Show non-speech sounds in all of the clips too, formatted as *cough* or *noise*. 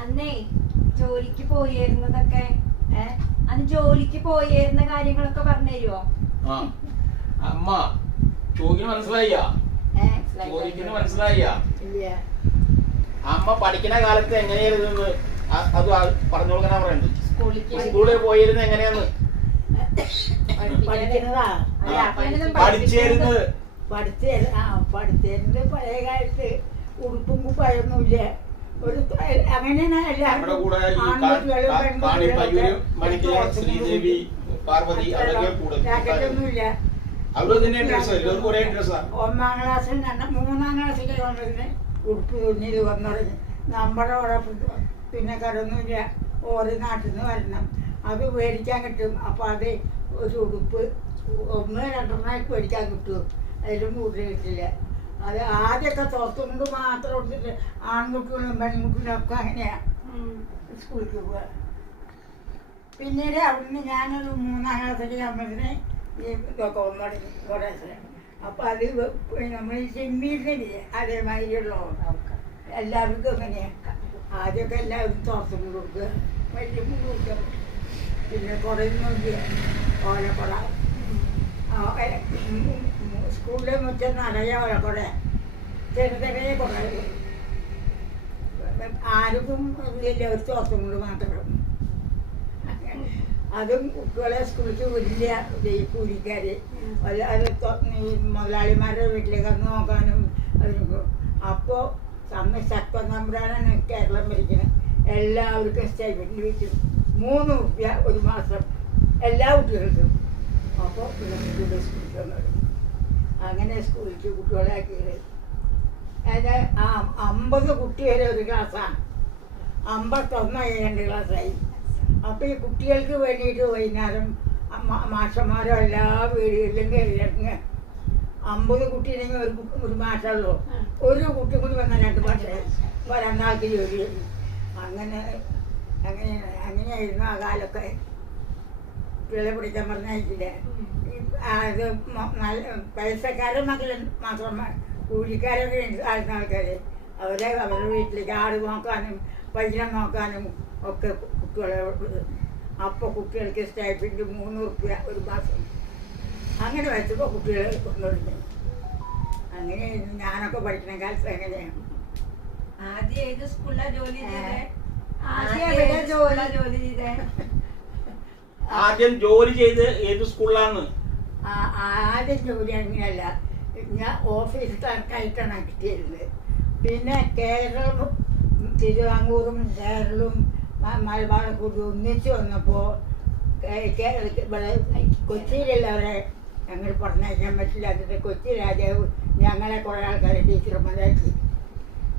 അന്നേ ജോലിക്ക് പോയിരുന്നതൊക്കെ അന്ന് ജോലിക്ക് പോയിരുന്ന കാര്യങ്ങളൊക്കെ പറഞ്ഞു തരുമോ ആ. അമ്മ ചോദിക്കുന്ന മനസ്സിലായി ചോദിക്കുന്ന മനസ്സിലായ ഇല്ല. അമ്മ പഠിക്കുന്ന കാലത്ത് എങ്ങനെയായിരുന്നു? അത് പറഞ്ഞു കൊടുക്കാൻ പറയുന്നത് സ്കൂളിൽ പോയിരുന്നത് എങ്ങനെയാന്ന്? പഠിച്ചേരുന്നത് അല്ല, അപ്പനൊന്നും പഠിച്ചിരുന്നത്? പഠിച്ച ആ പഴയ കാലത്ത് ഉടുപ്പും കുപ്പായൊന്നുമില്ല. നമ്മുടെ കൂടെ കാണിപ്പയ്യൂര് മണിക്കല ശ്രീദേവി പാർവതി അവരൊക്കെ കൂടെ അവിടെ തന്നെ ഡ്രസ് എല്ലാവർക്കും ഒരേ ഡ്രസ്സാ ഒന്നാം ക്ലാസ്സിൽ തന്നെ മൂന്നാം വന്നതിന് ഉടുപ്പ് തുന്നിയത് വന്നു തുടങ്ങി നമ്മുടെ അവിടെ പിന്നെ കടന്നില്ല ഓരോ നാട്ടിൽ നിന്ന് വരണം. അത് മേടിക്കാൻ കിട്ടും. അപ്പം അത് ഒരു ഉടുപ്പ് ഒന്ന് രണ്ടെണ്ണമായിട്ട് മേടിക്കാൻ കിട്ടും. അതിലും കൂടുതൽ കിട്ടില്ല. അത് ആദ്യമൊക്കെ തുറത്തുകൊണ്ട് മാത്രം കൊടുത്തിട്ട് ആൺകുട്ടികളും പെൺകുട്ടികളും ഒക്കെ അങ്ങനെയാണ് സ്കൂളിൽ പോവുക. പിന്നീട് അവിടുന്ന് ഞാനൊരു മൂന്നാം ക്ലാസ്സിലേക്ക് ആകുമ്പോഴത്തേന് ഈ ഇതൊക്കെ ഒന്നടി കുറേ അപ്പം അത് നമ്മൾ ചെമ്മീനില്ലേ അതേമാതിരിയുള്ള എല്ലാവർക്കും അങ്ങനെയാണ് ആദ്യമൊക്കെ എല്ലാവരും തുറത്തും കൊടുക്കുക. വലിയ കൊടുക്കുക പിന്നെ കുറയുന്നില്ല ഓലക്കുട. ആ, എ, ഉം, ഉം, സ്കൂളിലെ മുറ്റം നിറയെ ഓലക്കുട ചെറിയ ചെറിയ ആർക്കും ഇല്ല ഒരു തുറത്തും കൊണ്ട് മാത്രം അതും കുട്ടികളെ സ്കൂളിലേക്ക് വിടില്ല ഈ കൂലിക്കാര്. അത് അത് മുതലാളിമാരുടെ വീട്ടിലേക്ക് ഒന്ന് നോക്കാനും അതിനും അപ്പോൾ അന്ന് ശക്തൻ നമ്പുരാനാണ് കേരളം ഭരിക്കുന്നത്. എല്ലാവർക്കും സ്റ്റൈഫൻഡ് വെച്ചു മൂന്ന് ഒരു മാസം എല്ലാ കുട്ടികൾക്കും. അപ്പോൾ സ്കൂളിൽ അങ്ങനെ സ്കൂളിലേക്ക് കുട്ടികളാക്കിയത് അതായത് ആ അമ്പത് കുട്ടികളെ ഒരു ക്ലാസ്സാണ്. അമ്പത്തൊന്ന് രണ്ട് ക്ലാസ്സായി. അപ്പൊ ഈ കുട്ടികൾക്ക് വേണ്ടിയിട്ട് വൈകുന്നേരം മാഷന്മാരോ എല്ലാ വീടുകളിലും കയറിയിറങ്ങി അമ്പത് കുട്ടീനെങ്കിൽ ഒരു ഒരു മാഷുള്ളൂ ഒരു കുട്ടി കൂടി വന്ന രണ്ട് മാഷ. വരണ്ടാൾക്ക് ജോലി അങ്ങനെ അങ്ങനെ അങ്ങനെയായിരുന്നു ആ കാലൊക്കെ. പിള്ളേ പിടിക്കാൻ പറഞ്ഞയക്കില്ല മ- നല്ല പൈസക്കാരെ മക്കൾ മാത്രം കൂലിക്കാരൊക്കെ ആയിരുന്ന ആൾക്കാർ അവരെ അവരുടെ വീട്ടിലേക്ക് ആട് നോക്കാനും പൈസ നോക്കാനും ഒക്കെ കുട്ടികളെ അപ്പോൾ കുട്ടികൾക്ക് സ്റ്റൈപ്പിന്റെ മൂന്ന് റുപ്യ ഒരു മാസം. അങ്ങനെ വെച്ചപ്പോൾ കുട്ടികളെ കൊണ്ടുവരുന്നു അങ്ങനെ ഞാനൊക്കെ പഠിക്കുന്ന കാലത്ത് എങ്ങനെയാണ് ആദ്യം ഏത് സ്കൂളിലാണ് ജോലി ചെയ്തേ? ആദ്യം ജോലി? ജോലി ചെയ്തേ? ആദ്യം ജോലി ചെയ്ത് ഏത് സ്കൂളിലാണ് ആദ്യം ജോലി അങ്ങനെയല്ല. ഞാൻ ഓഫീസ് ക്ലർക്കായിട്ടാണ് കിട്ടിയിരുന്നത്. പിന്നെ കേരളം തിരുവാങ്കൂറും കേരളവും മലബാറും കൂടി ഒന്നിച്ച് വന്നപ്പോൾ ഇവിടെ കൊച്ചിയിലുള്ളവരെ ഞങ്ങൾ പറഞ്ഞയക്കാൻ പറ്റില്ല. അതിന്റെ കൊച്ചി രാജാവ് ഞങ്ങളെ കുറേ ആൾക്കാരെ ടീച്ചർമാരാക്കി.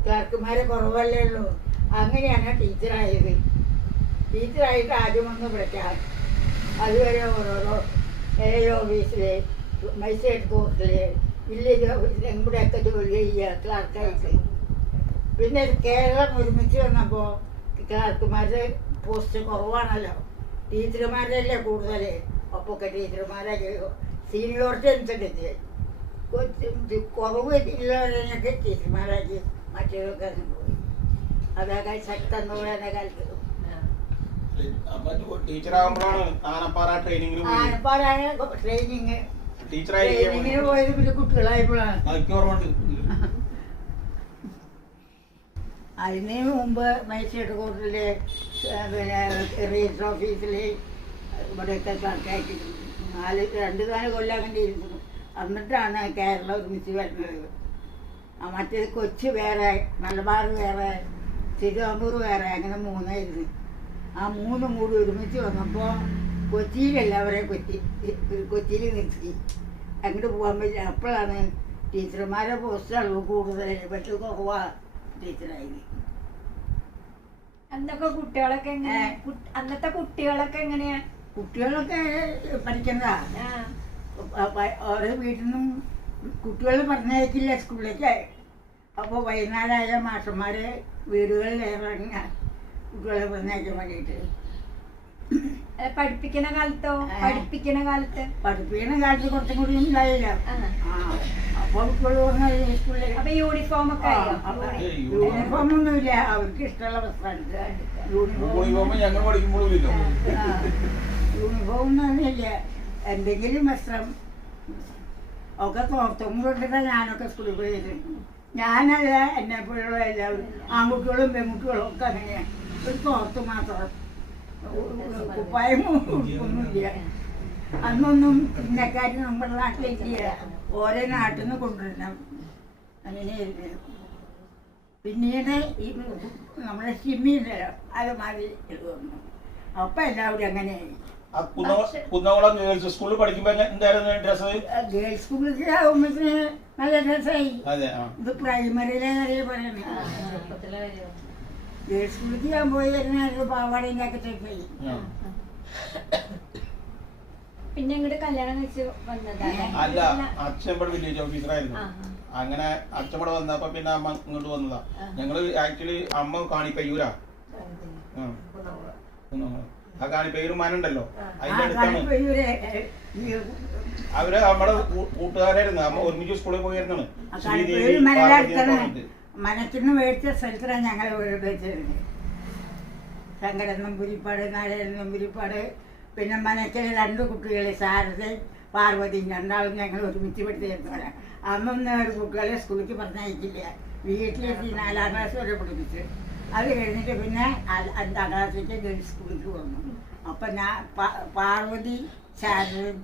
ക്ലർക്കുമാരെ കുറവല്ലേ ഉള്ളൂ. അങ്ങനെയാണ് ടീച്ചറായത്. ടീച്ചറായിട്ട് ആദ്യം ഒന്ന് വിളിക്കാം അതുവരെ ഓരോരോ എ ഓഫീസിൽ മജിസ്ട്രേറ്റ് കോർട്ടിൽ വില്ലേജ് ഓഫീസിൽ ഇവിടെയൊക്കെ ജോലി ചെയ്യുക ക്ലാർക്കായിട്ട് പിന്നെ കേരളം ഒരുമിച്ച് വന്നപ്പോൾ ക്ലാർക്കുമാരുടെ പോസ്റ്റ് കുറവാണല്ലോ ടീച്ചർമാരല്ലേ കൂടുതൽ അപ്പൊക്കെ ടീച്ചർമാരെ സീനിയോറിറ്റി അനുസരിച്ച് കുറവ് ഇല്ലവരെയൊക്കെ ടീച്ചർമാരാക്കി അങ്ങ് പോയി അതൊക്കെ ശക്തം പറയുന്ന കാലത്ത് ടീച്ചറാകുമ്പോഴാണ് ആനപ്പാറ ട്രെയിനിങ്ങിന് പോയി. ആനപ്പാടാണ് ട്രെയിനിങ് ടീച്ചറായിരിക്കും ട്രെയിനിങ്ങിന് പോയത് പിന്നെ കുട്ടികളായപ്പോഴാണ്. അതൊക്കെ ഓർമ്മയുണ്ട്. അതിന് മുമ്പ് മജിസ്ട്രേറ്റ് കോട്ടിലെ പിന്നെ രജിസ്റ്റർ ഓഫീസിൽ ഇവിടെയൊക്കെ കണക്കാക്കി. നാല് രണ്ട് നാല് കൊല്ലാകേണ്ടി ഇരുന്നു. എന്നിട്ടാണ് കേരളം ഒരുമിച്ച് വരുന്നത്. മറ്റേത് കൊച്ചി വേറെ മലബാർ വേറെ തിരുവാമ്പൂർ വേറെ അങ്ങനെ മൂന്നായിരുന്നു. ആ മൂന്നും കൂടി ഒരുമിച്ച് വന്നപ്പോൾ കൊച്ചിയിലെല്ലാവരെയും കൊച്ചി കൊച്ചിയിൽ നിർത്തി. അങ്ങോട്ട് പോകാൻ പറ്റില്ല. അപ്പോഴാണ് ടീച്ചർമാരെ പോസ്റ്റുള്ളൂ കൂടുതൽ മറ്റു കുറവാ ടീച്ചറായി. അന്നൊക്കെ കുട്ടികളൊക്കെ എങ്ങനെ? അന്നത്തെ കുട്ടികളൊക്കെ എങ്ങനെയാ? കുട്ടികളൊക്കെ പഠിക്കുന്നതാ. ആ, ഓരോ വീട്ടിൽ നിന്നും കുട്ടികൾ പറഞ്ഞയക്കില്ല സ്കൂളിലേക്ക്. അപ്പോൾ വൈകുന്നേരമായ മാഷന്മാർ വീടുകളിൽ ഇറങ്ങുക കുട്ടികളെ പറഞ്ഞയക്കാൻ വേണ്ടിയിട്ട് പഠിപ്പിക്കണ കാലത്തോ. പഠിപ്പിക്കണ കാലത്ത്? പഠിപ്പിക്കുന്ന കാലത്ത് കുറച്ചും കൂടി ഉണ്ടായില്ല. അപ്പൊ യൂണിഫോം ഒക്കെ യൂണിഫോം ഒന്നുമില്ല. അവർക്ക് ഇഷ്ടമുള്ള വസ്ത്രം യൂണിഫോം ഞങ്ങൾ പഠിക്കുമ്പോഴും ഇല്ലോ. യൂണിഫോം ഒന്നുമില്ല എന്തെങ്കിലും വസ്ത്രം ഒക്കെ തോർത്തും കൊണ്ടിട്ടാണ് ഞാനൊക്കെ സ്കൂളിൽ പോയിരുന്നു ഞാനല്ല എന്നെ പോലുള്ള എല്ലാവരും ആൺകുട്ടികളും പെൺകുട്ടികളും ഒക്കെ അങ്ങനെയാണ് ഒരു തോർത്ത് മാത്രം. കുപ്പായം ഒന്നുമില്ല. അന്നൊന്നും ഇന്നക്കാരി നമ്മുടെ നാട്ടിലേക്ക് ഓരോ നാട്ടിൽ നിന്ന് കൊണ്ടുവരണം. അങ്ങനെയായിരുന്നു. പിന്നീട് ഈ നമ്മുടെ ഉണ്ടല്ലോ അത് മാറി വന്നു. അപ്പം എല്ലാവരും അങ്ങനെയായി. ആ കുന്ന- കുന്നംകുളം ഗേൾസ് സ്കൂളിൽ പഠിക്കുമ്പോ എന്തായിരുന്നു ഡ്രസ് ഗേൾസ് സ്കൂളിൽ നല്ല ഡ്രസ്സായി ഇത് പ്രൈമറിയിലെ കാര്യം പറയണേ ഗേൾസ് സ്കൂളിൽ ഞാൻ പോയി തരുന്ന പാവാടയും ജാക്കറ്റൊക്കെയായി ആ. പിന്നെ ഇങ്ങോട്ട് കല്യാണം കഴിച്ച് വന്നതാണ് അല്ല? അച്ഛൻ ഇവിടെ വില്ലേജ് ഓഫീസറായിരുന്നു അങ്ങനെ അച്ഛൻ ഇവിടെ വന്നപ്പോ പിന്നെ അമ്മ ഇങ്ങോട്ട് വന്നതാ. ഞങ്ങൾ ആക്ച്വലി അമ്മ കാണിക്കയ്യൂരാ ആ. കാണിപ്പയ്യൂർ മനണ്ടല്ലോ അതിന്റെ അടുത്താണ്. അവർ നമ്മുടെ കൂട്ടുകാരായിരുന്നു. നമ്മ ഒരുമിച്ച് സ്കൂളിൽ പോയിരുന്നാണ്. മനത്തിന് മേടിച്ച സ്ഥലത്തിലാണ് ഞങ്ങൾ വീട് വെച്ചിരുന്നത്. ശങ്കരൻ നമ്പൂരിപ്പാട് നാരായണൻ നമ്പൂരിപ്പാട് പിന്നെ മനക്കിലെ രണ്ട് കുട്ടികളെ ശാരദയും പാർവതിയും രണ്ടാളും ഞങ്ങൾ ഒരുമിച്ച് പഠിച്ചിരുന്നവരാണ് അന്നൊന്നും ഒരു കുട്ടികളെ സ്കൂളിലേക്ക് പറഞ്ഞയക്കില്ല വീട്ടിലെത്തി നാലാം ക്ലാസ് വരെ പഠിപ്പിച്ച്. അത് കഴിഞ്ഞിട്ട് പിന്നെ അഞ്ചാം ക്ലാസ്സിലേക്ക് ഗേൾസ് സ്കൂളിലേക്ക് വന്നു. അപ്പം ഞാൻ പാർവതി ശാരദയും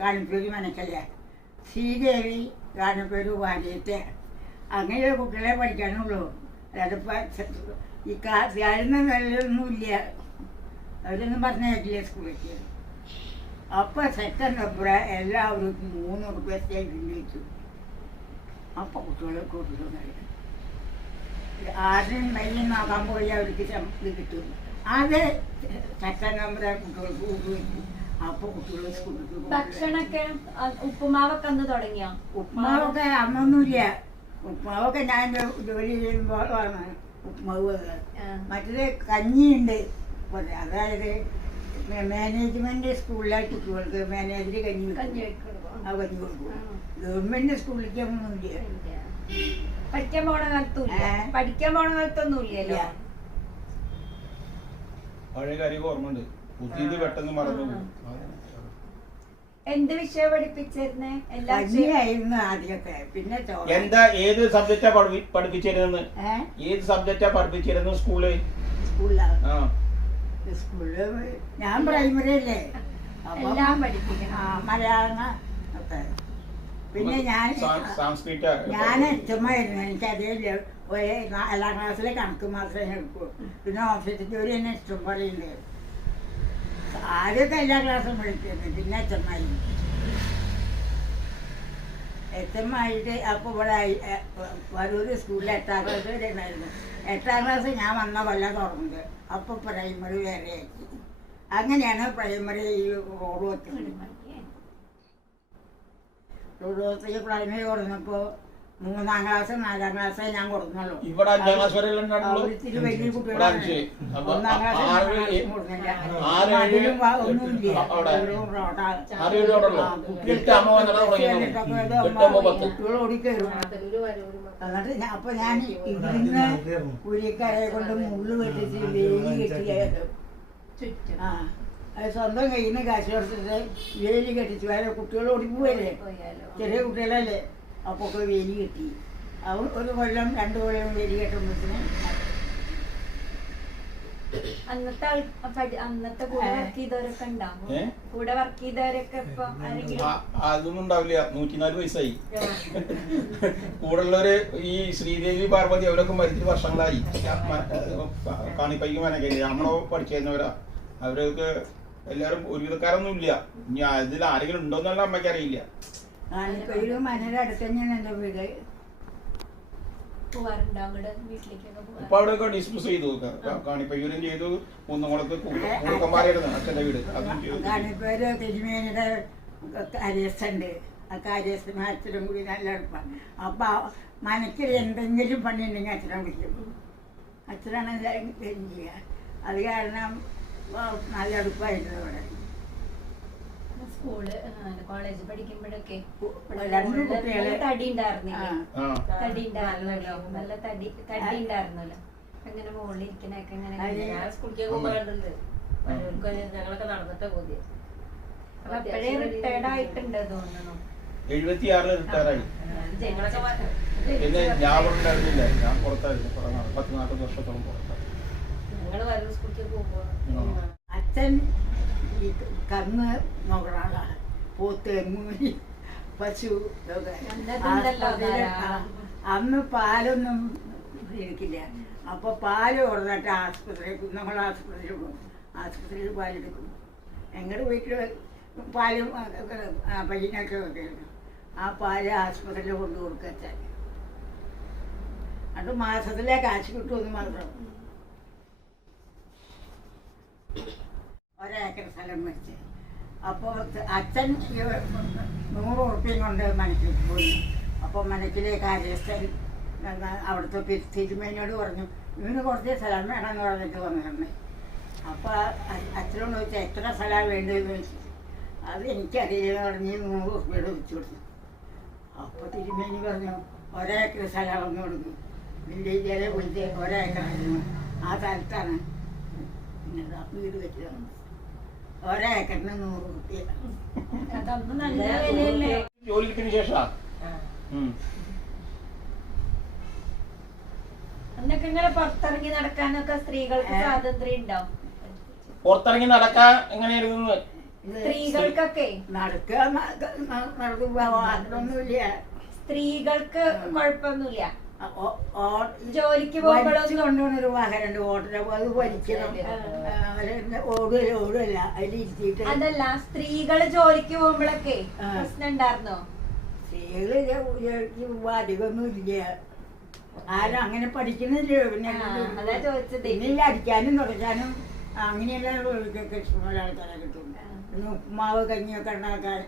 കാണിപ്പേര് മനക്കല്ലേ ശ്രീദേവി കാണിപ്പേര് വാര്യത്തെ അങ്ങനെ കുട്ടികളെ പഠിക്കാനുള്ളൂ. ഇപ്പം ഈ കാരുന്ന നല്ലൊന്നുമില്ല അവരൊന്നും പറഞ്ഞേക്കില്ല സ്കൂളിലേക്ക്. അപ്പൊ സെക്കൻഡ് ഒബ്ര എല്ലാവരും മൂന്ന് റുപ്യത്തേക്ക് ഉന്നയിച്ചു അപ്പൊ കുട്ടികളെ കൂട്ടുന്നത് മെയ്യും നോക്കാൻ പോയി അവർക്ക് ഇത് കിട്ടും. അത് സെക്കൻഡ് നമ്പർ കുട്ടികൾക്ക് അപ്പൊ കുട്ടികൾ സ്കൂളിൽ ആ, ഉപ്പുമാവൊക്കെ അന്ന് തുടങ്ങിയ? ഉപ്പുമാവൊക്കെ അന്നൊന്നുമില്ല. ഉപ്പുമാവൊക്കെ ഞാൻ ജോലി ചെയ്യുമ്പോഴാണ് ഉപ്പുമാവ് മറ്റൊരു കഞ്ഞിയുണ്ട്. അതായത് മാനേജ്മെന്റ് സ്കൂളിലെ കുട്ടികൾക്ക് മാനേജർ കഞ്ഞി കഞ്ഞി കൊടുക്കും. ആ കഞ്ഞി കൊടുക്കും. ഗവൺമെന്റ് സ്കൂളിലേക്ക് ഒന്നുമില്ല പഠിക്കാൻ പോണ കാലത്തും പഠിക്കാൻ പോണ കാലത്തൊന്നും ഇല്ലല്ലോ. ഇല്ല. പഴയ കാര്യം ഓർമ്മയുണ്ട്. പുതിയത് പെട്ടെന്ന് മറന്നു പോകും. എന്ത് വിഷയം പഠിപ്പിച്ചിരുന്നേ? എല്ലാ വിഷയം ആദ്യമൊക്കെ. പിന്നെ എന്താ ഏത് സബ്ജക്റ്റാ പഠിപ്പി- പഠിപ്പിച്ചിരുന്നത് ഏത് സബ്ജക്റ്റാ പഠിപ്പിച്ചിരുന്നത് സ്കൂൾ സ്കൂളിലാണ് ആ. സ്കൂളിൽ ഞാൻ പ്രൈമറി അല്ലേ? എല്ലാം പഠിപ്പിക്കണം. മലയാളം ഒക്കെ. പിന്നെ ഞാൻ ഞാൻ എച്ചമായിരുന്നു എനിക്ക് അതേ നാലാം ക്ലാസ്സിലെ കണക്ക് മാത്രമേ എടുക്കൂ. പിന്നെ ഓഫീസ് ജോലി തന്നെ ഇഷ്ടം പോലെ ഉണ്ട്. ആദ്യമൊക്കെ എല്ലാ ക്ലാസ്സും വിളിക്കുന്നു പിന്നെ എച്ചമായി എത്തമ്മായിട്ട് അപ്പോൾ ഇവിടെ വരൂര് സ്കൂളിൽ എട്ടാം ക്ലാസ് വരെ ഉണ്ടായിരുന്നു. എട്ടാം ക്ലാസ് ഞാൻ വന്ന കൊല്ലം തുറന്നത്. അപ്പോൾ പ്രൈമറി വേറെ ആക്കി അങ്ങനെയാണ് പ്രൈമറി ഈ റോഡ് വെക്കുന്നത് തൊഴുപത്തേക്ക് പ്രൈമറി കൊടുന്നപ്പോൾ മൂന്നാം ക്ലാസ് നാലാം ക്ലാസ് ഞാൻ കൊടുക്കുന്നുള്ളൂ ഇവിടെ അഞ്ചാം ക്ലാസ് വരെ വലിയ കുട്ടികളാണ്. ഒന്നാം ക്ലാസ് കൊടുക്കുന്നില്ല അതിലും ഒന്നുമില്ല കുട്ടികൾ ഓടിക്കയറും എന്നിട്ട് അപ്പൊ ഞാൻ ഇവിടുന്ന് പുലിക്കരയെ കൊണ്ട് മുള്ളു വെട്ടിച്ച് വേലി കെട്ടിയായിരുന്നു. ആ. അത് സ്വന്തം കയ്യിൽ നിന്ന് കാശ് കൊടുത്തിട്ട് വേലി കെട്ടിച്ചു. വേറെ കുട്ടികൾ ഓടിപ്പോയല്ലേ പോയാലോ ചെറിയ കുട്ടികളല്ലേ? അപ്പോൾ ഒക്കെ വേലി കെട്ടി. അവൻ ഒരു കൊല്ലം രണ്ട് കൊല്ലം വേലി കെട്ടുമ്പോഴത്തിന് അന്നത്തെ അന്നത്തെ കൂടെ ഏ. വർക്ക് ചെയ്തവരൊക്കെ ഉണ്ടാവും. ഏ? കൂടെ വർക്ക് ചെയ്തവരൊക്കെ ഇപ്പൊ ആരെങ്കിലും ആ- അതൊന്നും ഉണ്ടാവില്ല. നൂറ്റിനാല് വയസ്സായി. *laughs* കൂടുള്ളവര് ഈ ശ്രീദേവി പാർവതി അവരൊക്കെ മരിച്ചിട്ട് വർഷങ്ങളായി. കാണിപ്പയ്ക്ക് മനക്കല്ലേ? നമ്മളോ പഠിച്ചിരുന്നവരാ. അവരൊക്കെ എല്ലാവരും ഒരുവിധക്കാരൊന്നും ഇല്ല ഇനി അതിൽ ആരെങ്കിലും ഉണ്ടോന്നുള്ള അമ്മയ്ക്ക് അറിയില്ല. കാണിക്കയിലും മനയുടെ അടുത്ത് തന്നെയാണ് എന്റെ വീട്. പോവാറുണ്ടോ അങ്ങോട്ട് വീട്ടിലേക്കൊക്കെ ഡിസ്മിസ് ചെയ്തു. കാണിപ്പയ്യൂരും ചെയ്തു. കുന്നംകുളത്ത് കുടുക്കന്മാരായിരുന്നു അച്ഛന്റെ വീട്. അതും ചെയ്തു. കാണിപ്പേര് തിരുമേനിയുടെ കാര്യസ്ഥണ്ട് ആ കാര്യസ്ഥന് അച്ഛനും കൂടി നല്ല എളുപ്പമാണ് അപ്പൊ മനക്കിൽ എന്തെങ്കിലും പണി ഉണ്ടെങ്കിൽ അച്ഛനെ വിളിക്കും അച്ഛനാണ് എല്ലാവരും ചെയ്യുക അത് കാരണം നല്ല അടുപ്പായിരുന്നു ഇവിടെ. സ്കൂൾ കോളേജ് പഠിക്കുമ്പോഴൊക്കെ തടി ഉണ്ടായിരുന്നില്ലേ? തടി ഉണ്ടായിരുന്നല്ലോ. നല്ല തടി തടി ഉണ്ടായിരുന്നല്ലോ. അങ്ങനെ മുകളിൽ ഇരിക്കണൊക്കെ ഇങ്ങനെ സ്കൂളിലേക്ക് പോകുമ്പോൾ ഞങ്ങളൊക്കെ നടന്നിട്ട് പോയി അപ്പൊ അപ്പഴേ റിട്ടയർഡ് ആയിട്ടുണ്ട് തോന്നുന്നു. എഴുപത്തി ആറിൽ റിട്ടയറായി പിന്നെ ഞാൻ ഉണ്ടായിരുന്നില്ല. ഞാൻ പുറത്തായിരുന്നു. പത്ത് നാല് വർഷത്തോളം പുറത്തായിരുന്നു. ഞങ്ങൾ സ്കൂളിലേക്ക് അച്ഛൻ ഈ കന്ന് നോക്കണ ആളാണ്. പോത്ത് മൂരി പശു ഇതൊക്കെ. അന്ന് പാലൊന്നും എനിക്കില്ല. അപ്പൊ പാൽ കൊടുത്തിട്ട് ആശുപത്രി കുന്നംകുളം ആസ്പത്രിയിൽ പോകും ആസ്പത്രിയിൽ പാലെടുക്കും ഞങ്ങളുടെ വീട്ടിൽ പാലും ആ, ഒക്കെ, ആ, പയ്യനൊക്കെ വെക്കുന്നു ആ പാൽ ആസ്പത്രിയിൽ കൊണ്ടു കൊടുക്കാൻ അത് മാസത്തിലെ കാശ് കിട്ടുമെന്ന് മാത്രം. ഒരേക്കർ സ്ഥലം വെച്ച്. അപ്പോൾ അച്ഛൻ നൂറ് ഉറുപ്പ്യം കൊണ്ട് മനക്കിലേക്ക് പോയി. അപ്പോൾ മനക്കിലെ കാര്യസ്ഥൻ എന്നാ അവിടുത്തെ തിരുമേനോട് പറഞ്ഞു ഇവന് കുറച്ച് സ്ഥലം വേണമെന്ന് പറഞ്ഞിട്ട് വന്നിരുന്നു അപ്പോൾ അച്ഛനോട് ചോദിച്ചാൽ എത്ര സ്ഥലമാണ് വേണ്ടതെന്ന് ചോദിച്ചു. അത് എനിക്കറിയില്ല പറഞ്ഞ് നൂറ് ഉറുപ്പ്യയുടെ വെച്ച് കൊടുത്തു. അപ്പോൾ തിരുമേനി പറഞ്ഞു ഒരേക്കർ സ്ഥലം വന്നു കൊടുക്കും. വില്ലേജിലെ വിളിച്ച് ഒരേക്കറായിരുന്നു. ആ സ്ഥലത്താണ് വീട് വെച്ചത് ഒരേക്കറിന് നൂറ് അതൊന്നും നല്ല വിലയല്ലേ? ജോലിക്ക് ശേഷാ? ഉം. അന്നൊക്കെ ഇങ്ങനെ പുറത്തിറങ്ങി നടക്കാനൊക്കെ സ്ത്രീകൾക്ക്? സ്വാതന്ത്ര്യം ഉണ്ടാവും പുറത്തിറങ്ങി നടക്കാൻ എങ്ങനെയായിരുന്നു സ്ത്രീകൾക്കൊക്കെ? നടക്കുക സ്ത്രീകൾക്ക് കുഴപ്പമൊന്നുമില്ല. ജോലിക്ക് പോകുമ്പോഴൊന്നും കൊണ്ടുപോകുന്ന ഒരു വാഹനമുണ്ട് ഓട്ടോ അത് വലിക്കണം. ഓടുക ഓടുകയില്ല അതിലിരുത്തിയിട്ട് അതല്ല സ്ത്രീകൾ ജോലിക്ക് പോകുമ്പോഴൊക്കെ. പ്രശ്നം ഉണ്ടായിരുന്നോ? സ്ത്രീകൾ ജോലിക്ക് പോവാ അധികമൊന്നും ഇല്ല. ആരും അങ്ങനെ പഠിക്കുന്നില്ല പിന്നെ അതാ ചോദിച്ചത്. പിന്നില്ല അടിക്കാനും തുടക്കാനും അങ്ങനെയുള്ള ആൾക്കാരെ കിട്ടും ഉപ്പുമാവ് കഞ്ഞിയൊക്കെ ഉണ്ടാക്കാൻ